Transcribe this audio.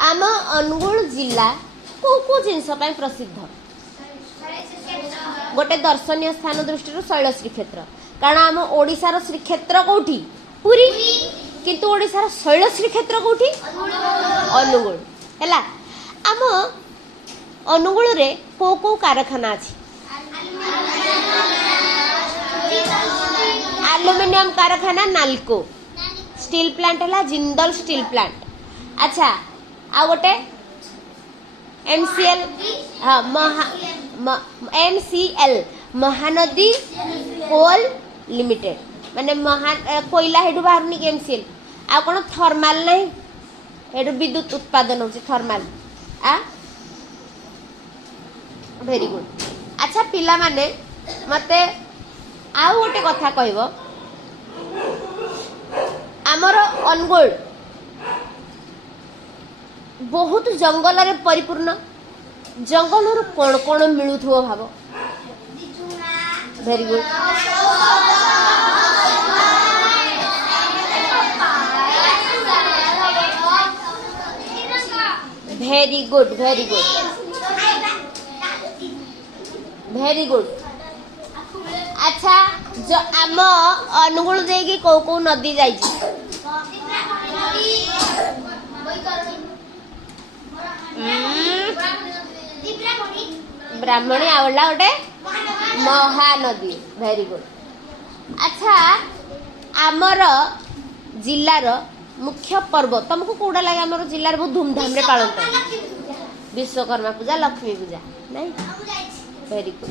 आम अनुगुल जिला को को जिनस प्रसिद्ध गोटे दर्शनीय स्थान दृष्टि शैल श्रीक्षेत्र कारण आम ओडिशार श्रीक्षेत्र कौटी पुरी किंतु ओडिशार शैल श्रीक्षेत्र कौटी अनुगुल हैला आम अनुगुल रे को को कारखाना अछि एल्युमिनियम कारखाना नालको स्टील प्लांट है जिंदल स्टील प्लांट अच्छा आ गोटे एमसीएल हाँ एमसीएल महानदी कोल लिमिटेड माने कोयला हेठू बाहर कि एमसीएल आ कौन थर्माल नहीं हेठू विद्युत उत्पादन होची थर्माल आ वेरी गुड अच्छा पिला माने मते आउ गोटे कथा कहब आमर अनुगुल बहुत जंगल रे परिपूर्ण जंगल रू कौन कौन मिलुथो भाव very good very good very good very good अच्छा जो आम अनुगुल देगी को को नदी जाइछि ब्राह्मणी आवला गोटे महानदी वेरी गुड अच्छा आमर जिलार मुख्य पर्व तुमको कौटा लगे आमर जिलार बहुत धूमधाम रे पालन कर विश्वकर्मा पूजा लक्ष्मी पूजा नहीं वेरी गुड